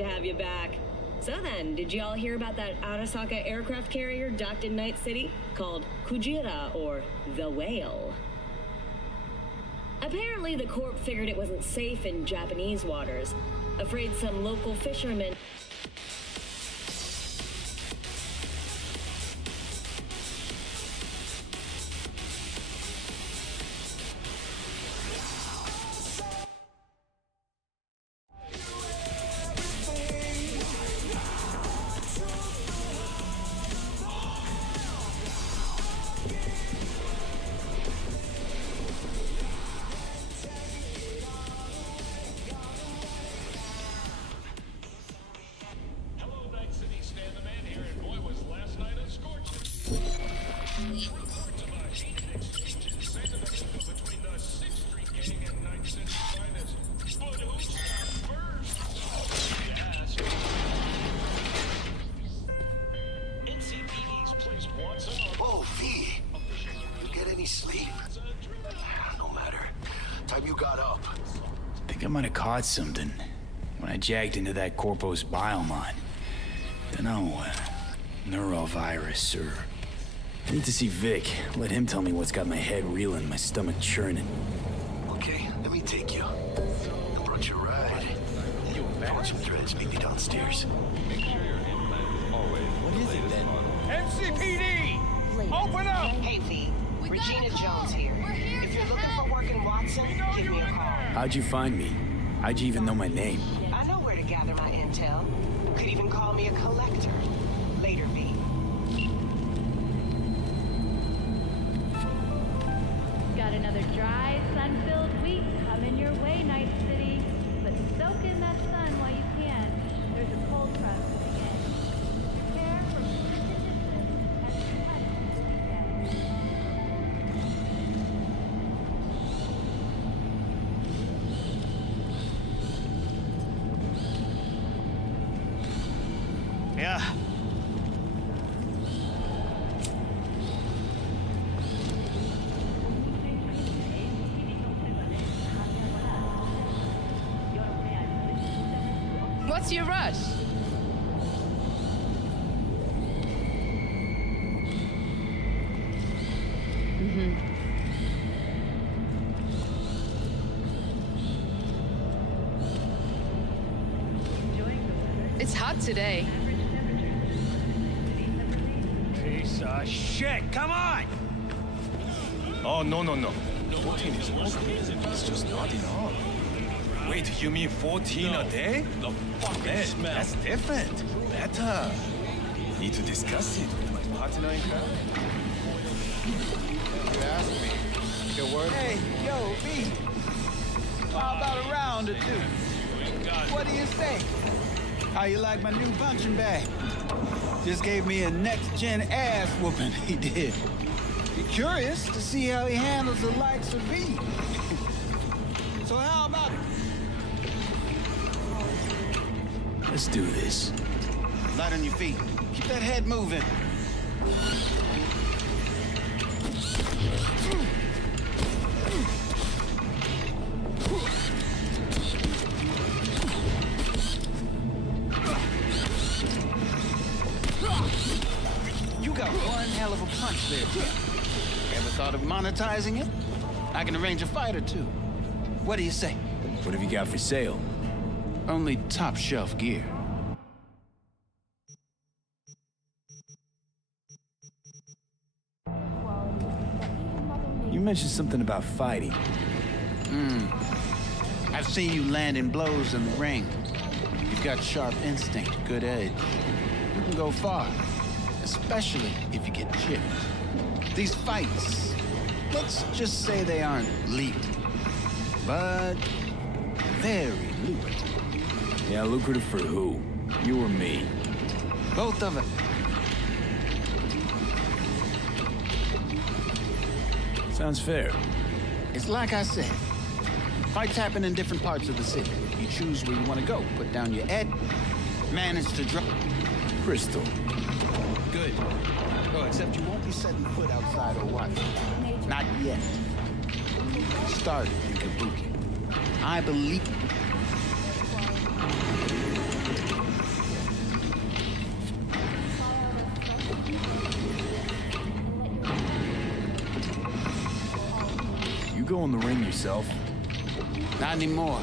to have you back. So then, did y'all hear about that Arasaka aircraft carrier docked in Night City called Kujira, or the Whale? Apparently, the Corp figured it wasn't safe in Japanese waters, afraid some local fishermen... Oh, V! You get any sleep? No matter. Time you got up. Think I might have caught something when I jagged into that Corpo's biomon. Dunno, neurovirus or... I need to see Vic. Let him tell me what's got my head reeling, my stomach churning. Okay, let me take you. I brought you a ride. Find some threads, meet me downstairs. Make sure your implant is always What is it then? NCPD! Open up! Hey, V. Regina Jones here. If you're looking for work in Watson, give me a call. How'd you find me? How'd you even know my name? I know where to gather my intel. Could even call me a collector. Later, V. Got another dry, sun-filled week coming your way, Night City. But soak in that sun while you can. There's a cold front again. Prepare for persistent as the weekend. Yeah. What's your rush? It's hot today. Piece of shit! Come on! Oh, no. 14 is okay. It's just not enough. Wait, you mean 14 a day? The fucking smell. That's different. Better. Need to discuss it with my partner in crime. You asked me. Good word? Hey, yo, V. How about a round or two? What do you say? How you like my new punching bag? Just gave me a next-gen ass whooping, he did. Be curious to see how he handles the likes of V. So how about... Let's do this. Light on your feet. Keep that head moving. You got one hell of a punch there. Ever thought of monetizing it? I can arrange a fight or two. What do you say? What have you got for sale? Only top shelf gear. You mentioned something about fighting. I've seen you landing blows in the ring. You've got sharp instinct, good edge. You can go far, especially if you get chipped. These fights, let's just say they aren't lethal, but very lucrative. Yeah, lucrative for who? You or me? Both of it. Sounds fair. It's like I said, fights happen in different parts of the city. You choose where you want to go, put down your head, manage to drop. Crystal. Good. Oh, except you won't be setting foot outside or what? Not yet. Start in Kabuki. I believe. go in the ring yourself? Not anymore.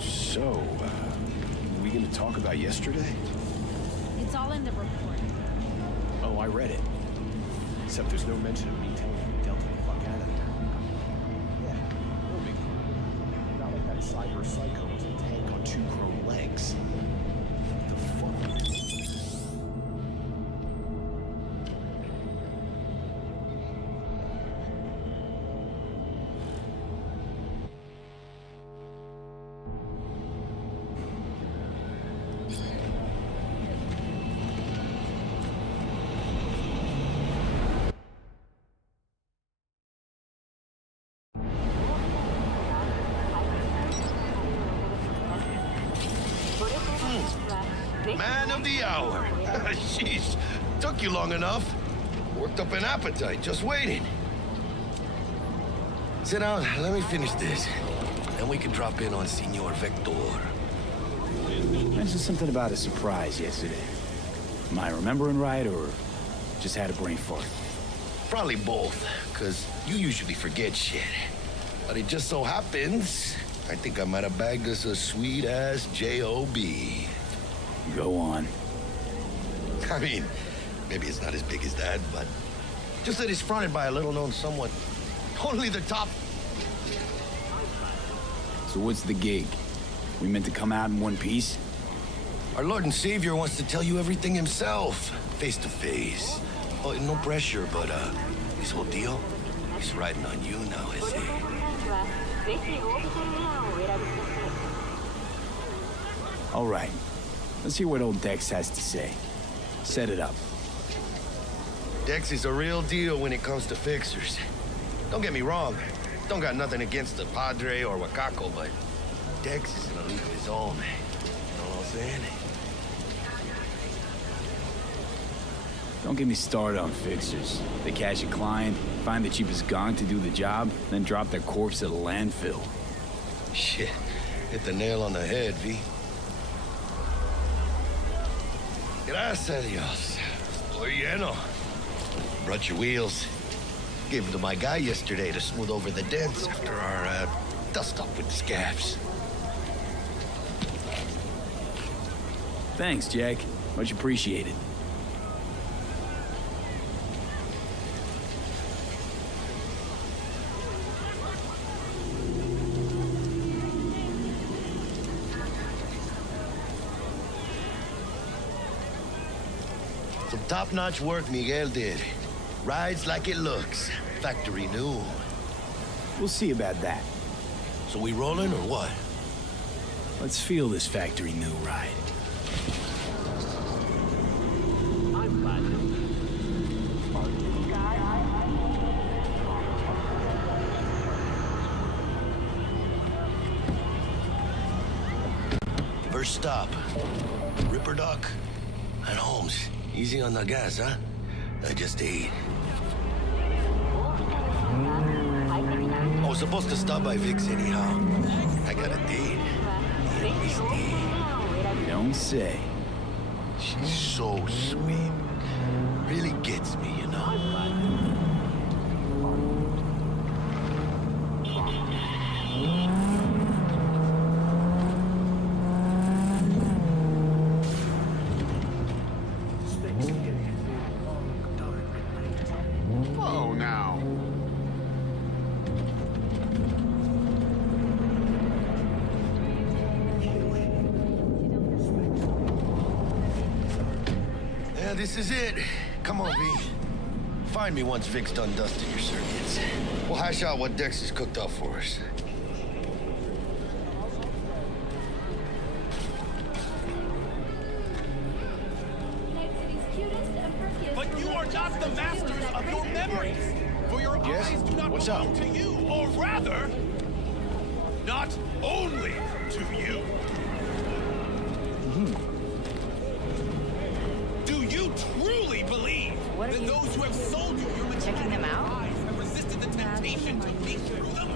So, we gonna talk about yesterday? It's all in the report. Oh, I read it. Except there's no mention of me telling you to delta the fuck out of there. Yeah, no big deal. Not like that cyber psycho was a tank on 2 chrome legs. What the fuck? Man of the hour. Jeez, took you long enough. Worked up an appetite, just waiting. Sit down, let me finish this. Then we can drop in on Senor Vector. Mentioned something about a surprise yesterday. Am I remembering right, or just had a brain fart? Probably both, because you usually forget shit. But it just so happens, I think I might have bagged us a sweet-ass J.O.B. Go on. I mean, maybe it's not as big as that, but just that it's fronted by a little-known someone. Only the top. So what's the gig? We meant to come out in one piece? Our Lord and Savior wants to tell you everything himself, face to face. Oh, no pressure, but this whole deal, he's riding on you now, is he? All right. Let's hear what old Dex has to say. Set it up. Dex is a real deal when it comes to fixers. Don't get me wrong. Don't got nothing against the Padre or Wakako, but Dex is in a league of his own. You know what I'm saying? Don't get me started on fixers. They catch a client, find the cheapest gong to do the job, then drop their corpse at a landfill. Shit. Hit the nail on the head, V. Gracias a Dios. Estoy lleno. Brought your wheels. Gave them to my guy yesterday to smooth over the dents after our dust-up with the scabs. Thanks, Jack. Much appreciated. Some top-notch work Miguel did. Rides like it looks. Factory new. We'll see about that. So we rolling or what? Let's feel this factory new ride. I'm glad. First stop. Ripper Dock and Holmes. Easy on the gas, huh? I just ate. I was supposed to stop by Vic's anyhow. I got a date. You don't say. She's so sweet. Really gets me, you know? Whoa, now. this is it. Come on, V. Find me once Vic's done dusting your circuits. We'll hash out what Dex has cooked up for us. But you are not the masters of your memories. For your eyes do not belong to you, or rather, not only to you. Do you truly believe that those who have sold you your material eyes have resisted the temptation to peek through them?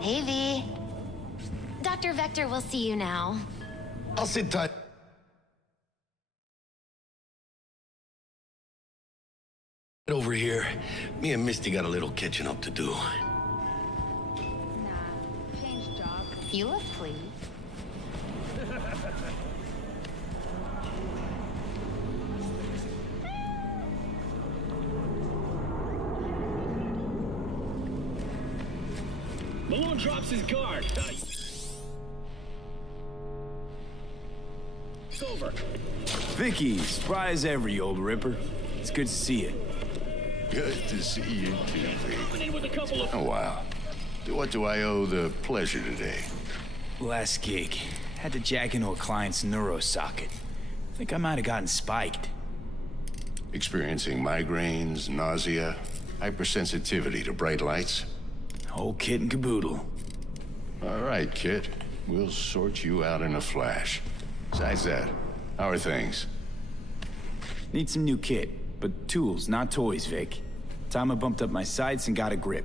Hey, V. Dr. Vector will see you now. I'll sit tight. Over here, me and Misty got a little catching up to do. Nah, change job. You look pleased. Malone drops his guard. It's over. Vicky, spry as ever, you old ripper. It's good to see you. Good to see you too, V. With a couple of... Oh, wow. What do I owe the pleasure today? Last gig. Had to jack into a client's neuro socket. Think I might have gotten spiked. Experiencing migraines, nausea, hypersensitivity to bright lights? Whole kit and caboodle. All right, kid. We'll sort you out in a flash. Besides that, how are things? Need some new kit, but tools, not toys, Vic. Time I bumped up my sights and got a grip.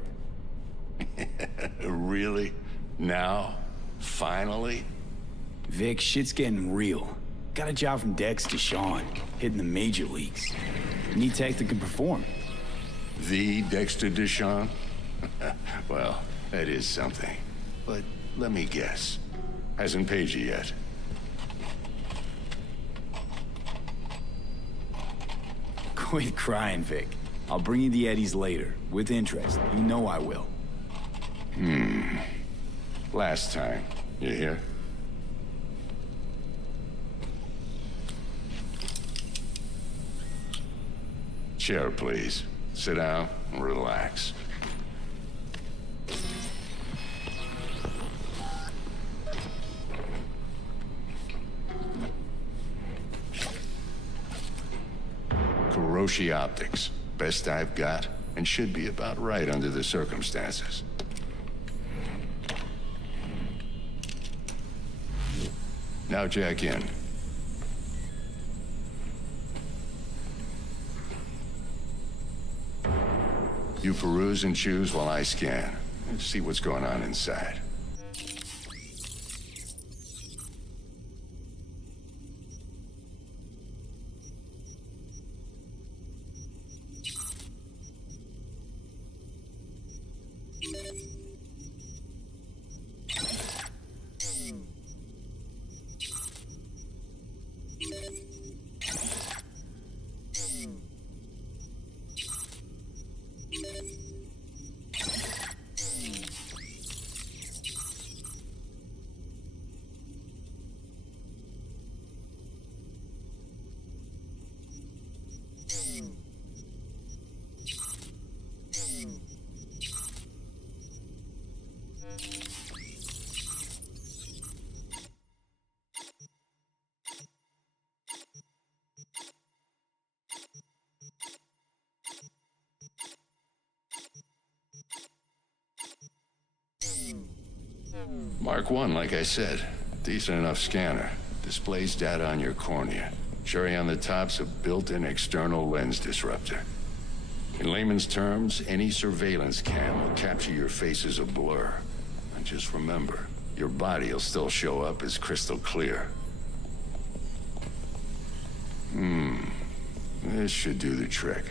Really? Now? Finally? Vic, shit's getting real. Got a job from Dex to Sean, hitting the major leagues. Need tech that can perform. The Dexter Deshawn? Well, that is something. But let me guess. Hasn't paid you yet. Quit crying, Vic. I'll bring you the Eddies later, with interest. You know I will. Last time. You hear? Chair, please. Sit down and relax. Kuroshi Optics. Best I've got, and should be about right under the circumstances. Now jack in. You peruse and choose while I scan. Let's see what's going on inside. Mark 1, like I said. Decent enough scanner. Displays data on your cornea. Cherry on the top's a built-in external lens disruptor. In layman's terms, any surveillance cam will capture your face as a blur. And just remember, your body will still show up as crystal clear. This should do the trick.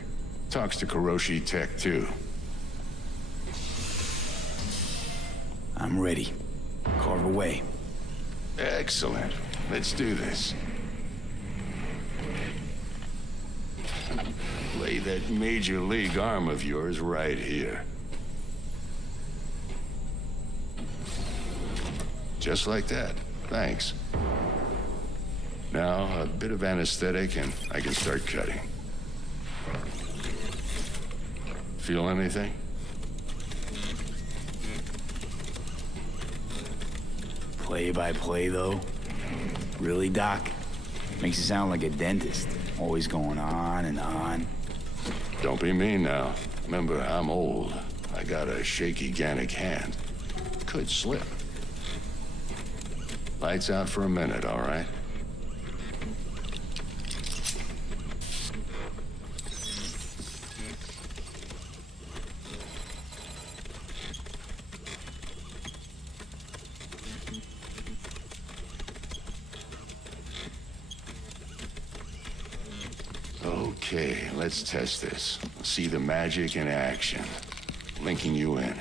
Talks to Kuroshi Tech, too. I'm ready. Carve away. Excellent. Let's do this. Lay that major league arm of yours right here. Just like that. Thanks. Now, a bit of anesthetic and I can start cutting. Feel anything? Play by play, though? Really, Doc? Makes you sound like a dentist. Always going on and on. Don't be mean now. Remember, I'm old. I got a shaky Gannic hand. Could slip. Lights out for a minute, all right? Okay, let's test this. See the magic in action. Linking you in.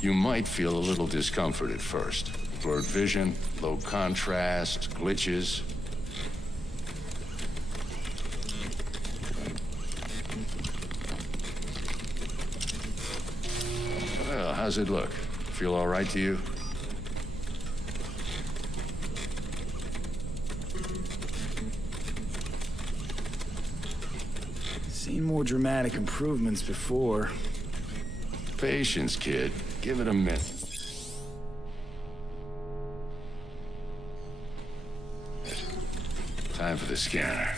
You might feel a little discomfort at first. Blurred vision, low contrast, glitches. Well, how's it look? Feel all right to you? Seen more dramatic improvements before. Patience, kid. Give it a minute. Time for the scanner.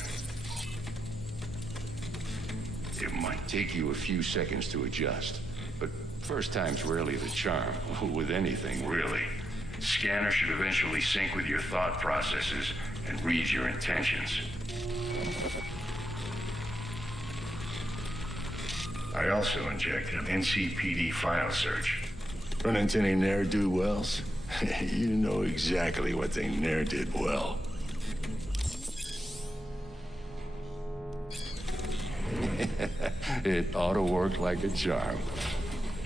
It might take you a few seconds to adjust, but first time's rarely the charm, with anything, really. Scanner should eventually sync with your thought processes and read your intentions. I also injected an NCPD file search. Run into any ne'er-do-wells? You know exactly what they ne'er did well. It ought to work like a charm.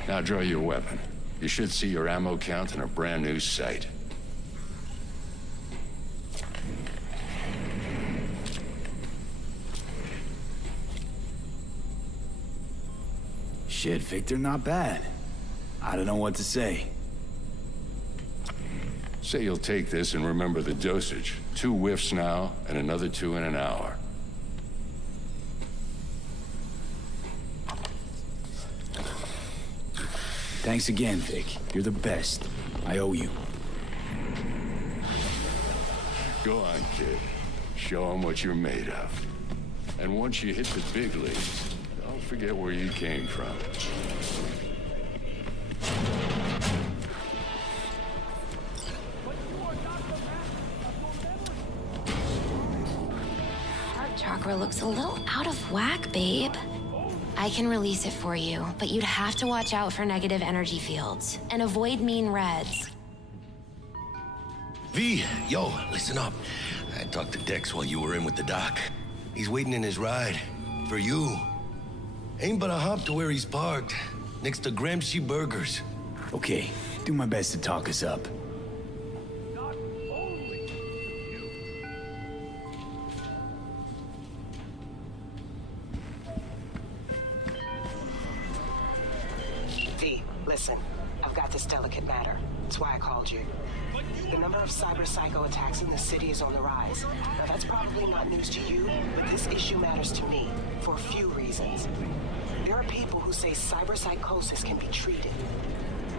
Now draw your weapon. You should see your ammo count in a brand new sight. Shit, Victor, not bad. I don't know what to say. Say you'll take this and remember the dosage. 2 whiffs now, and another 2 in an hour. Thanks again, Vic. You're the best. I owe you. Go on, kid. Show them what you're made of. And once you hit the big leagues, don't forget where you came from. Heart chakra looks a little out of whack, babe. I can release it for you, but you'd have to watch out for negative energy fields and avoid mean reds. V, yo, listen up. I talked to Dex while you were in with the doc. He's waiting in his ride. For you. Ain't but a hop to where he's parked. Next to Gramsci Burgers. Okay, do my best to talk us up. V, listen. I've got this delicate matter. That's why I called you. The number of cyber psycho attacks in the city is on the rise. Now, that's probably not news to you, but this issue matters to me for a few reasons. There are people who say cyber psychosis can be treated.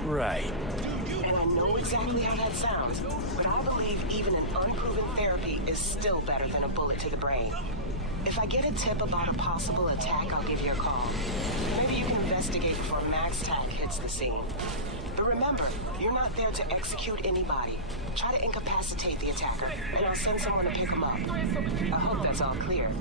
Right. And I know exactly how that sounds, but I believe even an unproven therapy is still better than a bullet to the brain. If I get a tip about a possible attack, I'll give you a call. Maybe you can investigate before Max Tack hits the scene. But remember, you're not there to execute anybody. Try to incapacitate the attacker, and I'll send someone to pick him up. I hope that's all clear.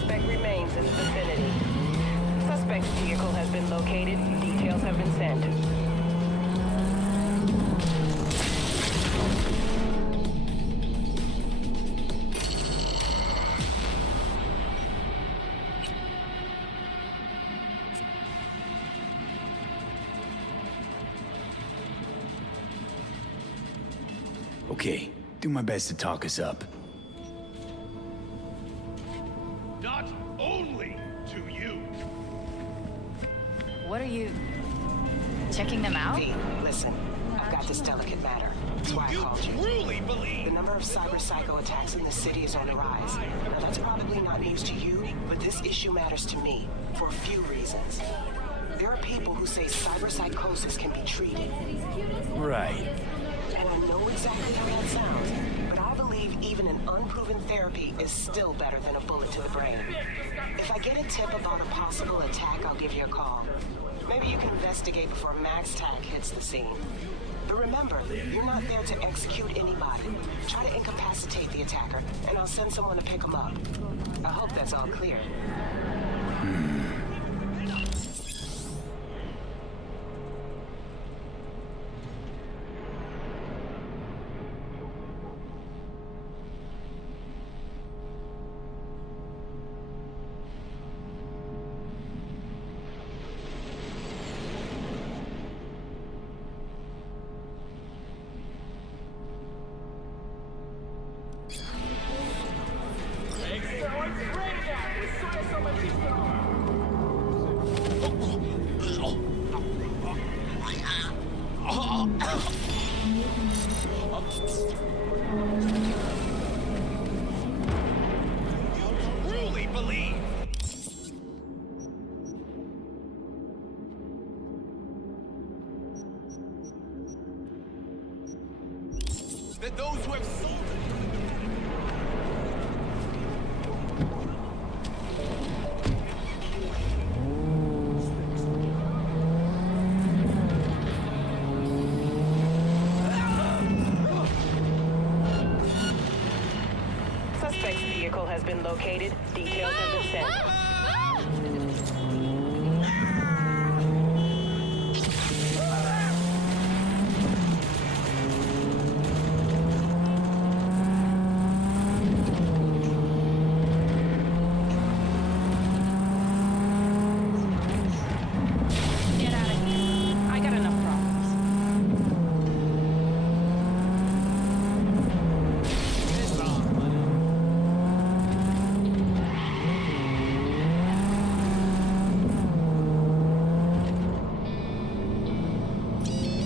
suspect remains in the vicinity. Suspect's vehicle has been located. Details have been sent. Okay, do my best to talk us up. Not only to you. What are you... checking them out? V, listen. I've got this delicate matter. That's why I called you. Truly believe The number of cyber psycho attacks in the city is on the rise. Now, that's probably not news to you, but this issue matters to me for a few reasons. There are people who say cyber psychosis can be treated. Right. And I know exactly how that sounds, but I believe even an unproven therapy is still better than a bullet to the brain. If I get a tip about a possible attack, I'll give you a call. Maybe you can investigate before Max Tack hits the scene. But remember, you're not there to execute anybody. Try to incapacitate the attacker, and I'll send someone to pick him up. I hope that's all clear. truly believe that those who have sold Suspect's vehicle has been located. Details have been sent. Get out of here. I got enough problems.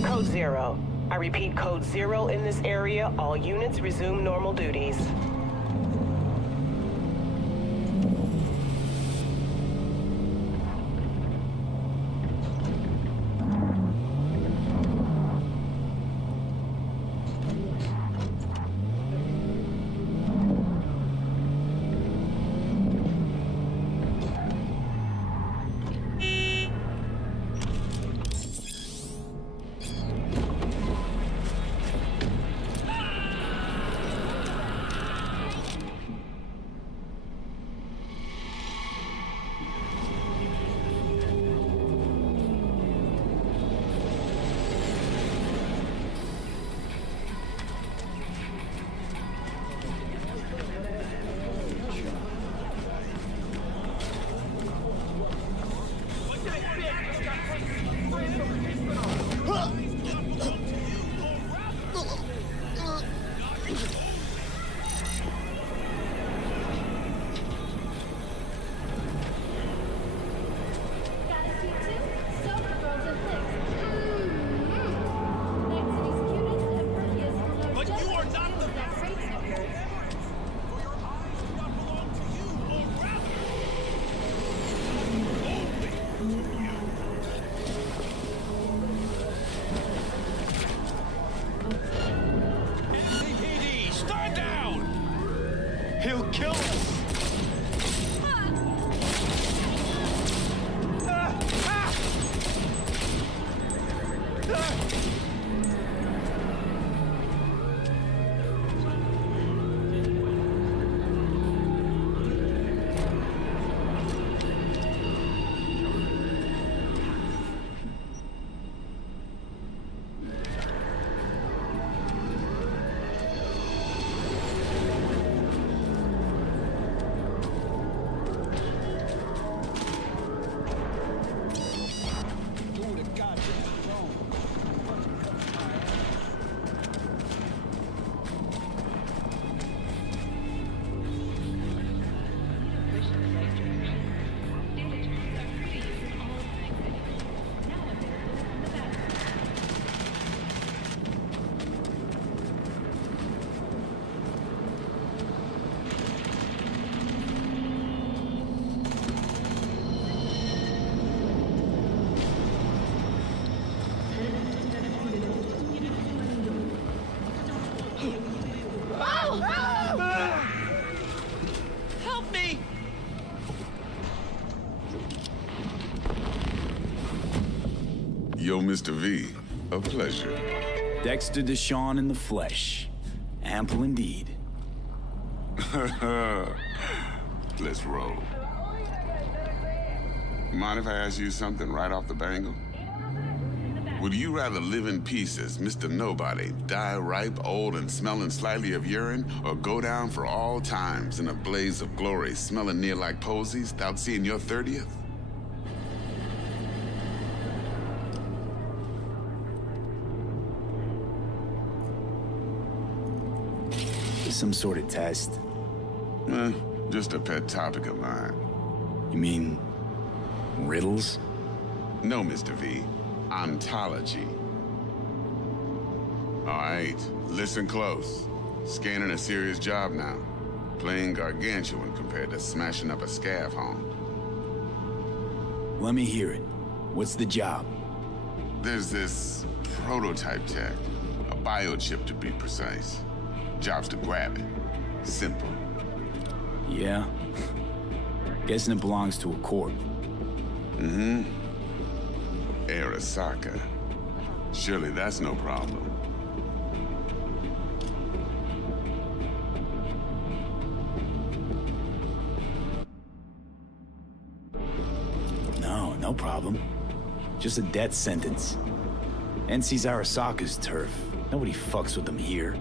Code 0. I repeat, Code 0 in this area. All units resume normal duties. Yo, Mr. V, a pleasure. Dexter Deshawn in the flesh. Ample indeed. Let's roll. Mind if I ask you something right off the bangle? Would you rather live in peace as Mr. Nobody, die ripe, old, and smelling slightly of urine, or go down for all times in a blaze of glory, smelling near like posies, without seeing your 30th? Some sort of test? Just a pet topic of mine. You mean riddles? No, Mr. V. Ontology. All right, listen close. Scanning a serious job now. Playing gargantuan compared to smashing up a scav home. Let me hear it. What's the job? There's this prototype tech. A biochip to be precise. Job's to grab it. Simple. Yeah? Guessing it belongs to a corp. Mm-hmm. Arasaka. Surely that's no problem. No problem. Just a death sentence. NC's Arasaka's turf. Nobody fucks with them here.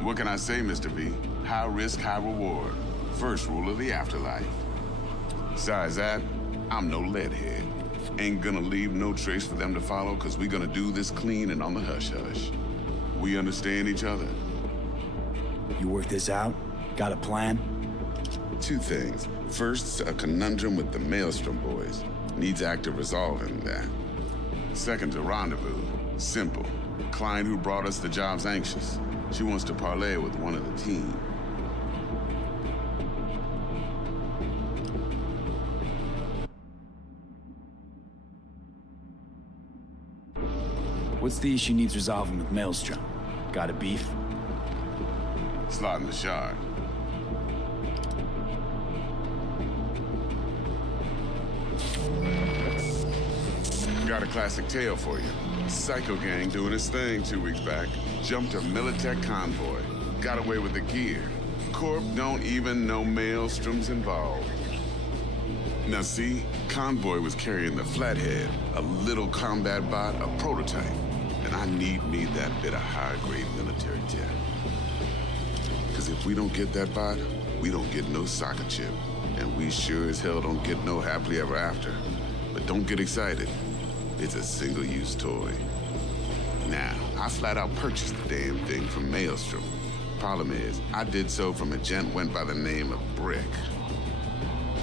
What can I say, Mr. V? High risk, high reward. First rule of the afterlife. Besides that, I'm no leadhead. Ain't gonna leave no trace for them to follow, cause we gonna do this clean and on the hush-hush. We understand each other. You work this out? Got a plan? Two things. First, a conundrum with the Maelstrom boys. Needs active resolving that. Second, a rendezvous. Simple. Client who brought us the job's anxious. She wants to parlay with one of the team. What's the issue needs resolving with Maelstrom? Got a beef? Slot in the shard. Got a classic tale for you. Psycho gang doing his thing 2 weeks back. Jumped a Militech convoy. Got away with the gear. Corp don't even know Maelstrom's involved. Now see, convoy was carrying the Flathead, a little combat bot, a prototype. And I need me that bit of high-grade military tech. Because if we don't get that bot, we don't get no soccer chip. And we sure as hell don't get no happily ever after. But don't get excited. It's a single-use toy. Now, I flat out purchased the damn thing from Maelstrom. Problem is, I did so from a gent went by the name of Brick.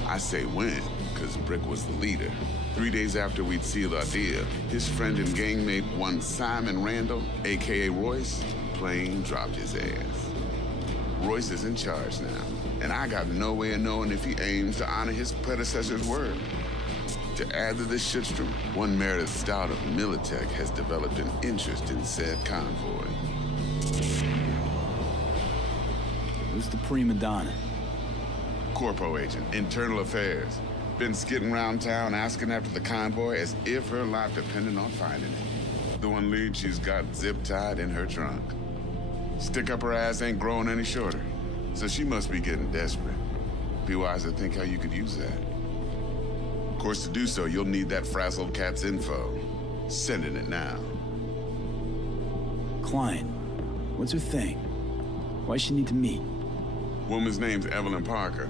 I say when, because Brick was the leader. 3 days after we'd sealed our deal, his friend and gangmate, one Simon Randall, a.k.a. Royce, plain dropped his ass. Royce is in charge now, and I got no way of knowing if he aims to honor his predecessor's word. To add to this shitstorm, one Meredith Stout of Militech has developed an interest in said convoy. Who's the prima donna? Corpo agent, internal affairs. Been skidding around town asking after the convoy as if her life depended on finding it. The one lead she's got zip-tied in her trunk. Stick up her ass ain't growing any shorter, so she must be getting desperate. Be wise to think how you could use that. Of course, to do so, you'll need that frazzled cat's info. Sending it now. Client. What's her thing? Why she need to meet? Woman's name's Evelyn Parker.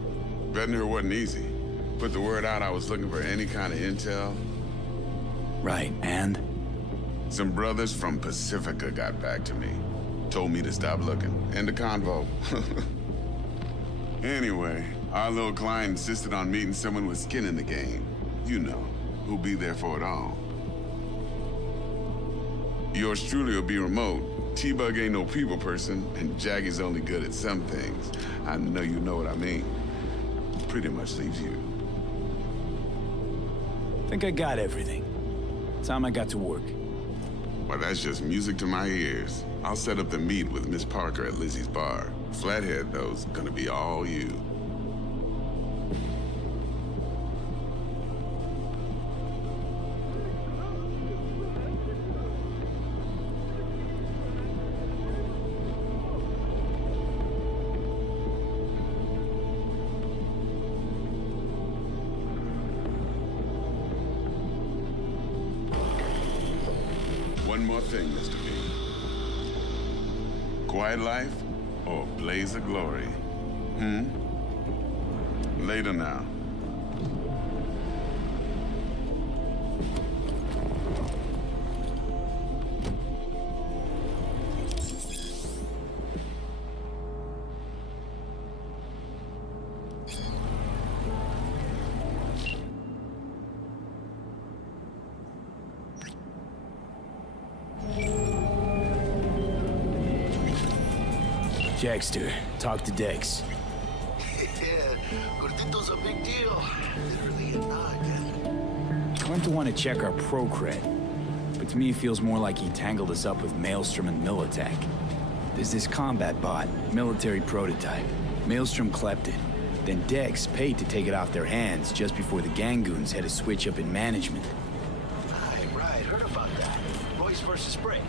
Vetting her wasn't easy. Put the word out I was looking for any kind of intel. Right, and? Some brothers from Pacifica got back to me. Told me to stop looking. End the convo. Anyway, our little client insisted on meeting someone with skin in the game. You know, who'll be there for it all. Yours truly will be remote. T-Bug ain't no people person, and Jaggy's only good at some things. I know you know what I mean. Pretty much leaves you. Think I got everything. Time I got to work. Well, that's just music to my ears. I'll set up the meet with Miss Parker at Lizzie's bar. Flathead, though's gonna be all you. one more thing, Mr. V. Quiet life or blaze of glory? Later now. Jackster, talk to Dex. Yeah, Gordito's a big deal. Literally a nod. Claimed to want to check our pro cred, but to me it feels more like he tangled us up with Maelstrom and Militech. There's this combat bot, military prototype. Maelstrom clept it. Then Dex paid to take it off their hands just before the Gangoons had a switch up in management. Right, heard about that. Royce versus Brick.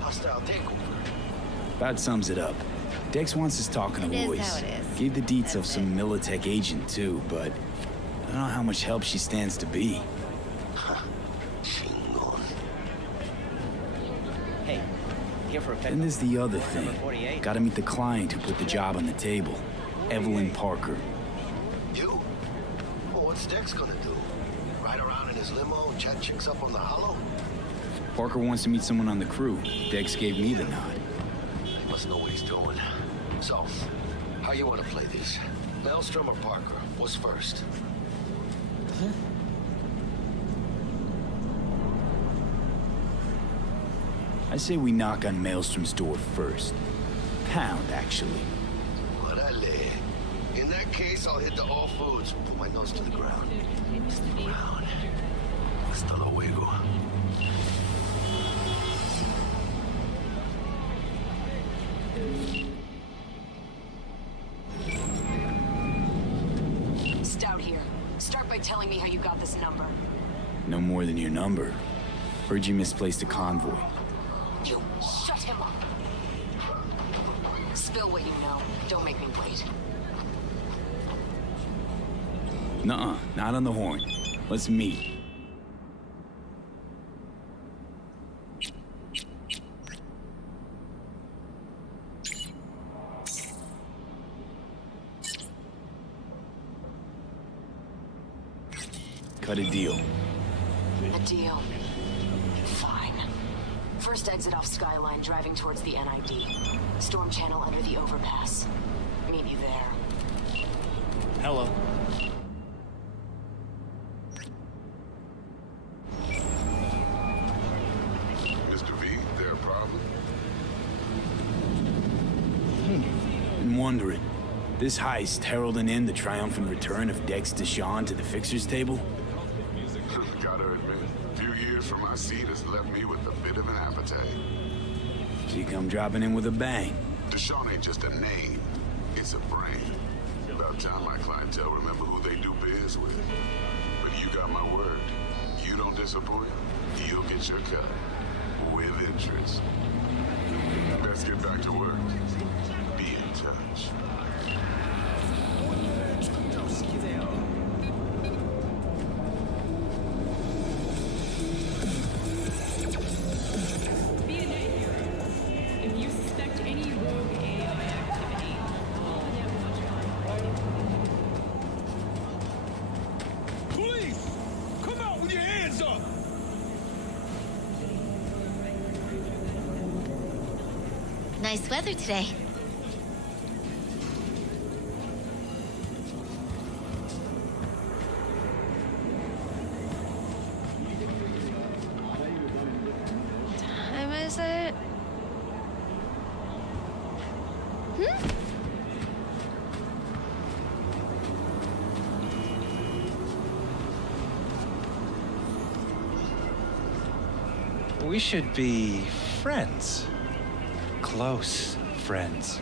Hostile takeover. About sums it up. Dex wants us talking to It is Royce. how it is. Gave the deets of some Militech agent too, but I don't know how much help she stands to be. Hey, here for a Then there's the other thing. Gotta meet the client who put the job on the table. Evelyn Parker. You? Well, what's Dex gonna do? Ride around in his limo, chat chicks up on the hollow? Parker wants to meet someone on the crew. Dex gave me the nod. He must know what he's doing. So, how you want to play this? Maelstrom or Parker? What's first? I say we knock on Maelstrom's door first. Pound, actually. Orale. In that case, I'll hit the all foods. Put my nose to the ground. Ground. Hasta luego. Stout here. Start by telling me how you got this number. No more than your number. Heard you misplaced a convoy. You shut him up. Spill what you know. Don't make me wait. Nuh-uh, not on the horn. Let's meet. Cut a deal. A deal. Fine. First exit off Skyline, driving towards the NID. Storm channel under the overpass. Meet you there. Hello. Mr. V, there a problem? Been wondering. This heist heralding in the triumphant return of Dex Deshawn to the fixers table? Gotta admit, a few years from my seat has left me with a bit of an appetite. She come dropping in with a bang. Deshaun ain't just a name, it's a brand. About time my clientele remember who they do biz with. But you got my word. You don't disappoint, you'll get your cut. With interest. Let's get back to work. Be in touch. Police! Come out with your hands up! Nice weather today. Time is it? We should be friends. Close friends.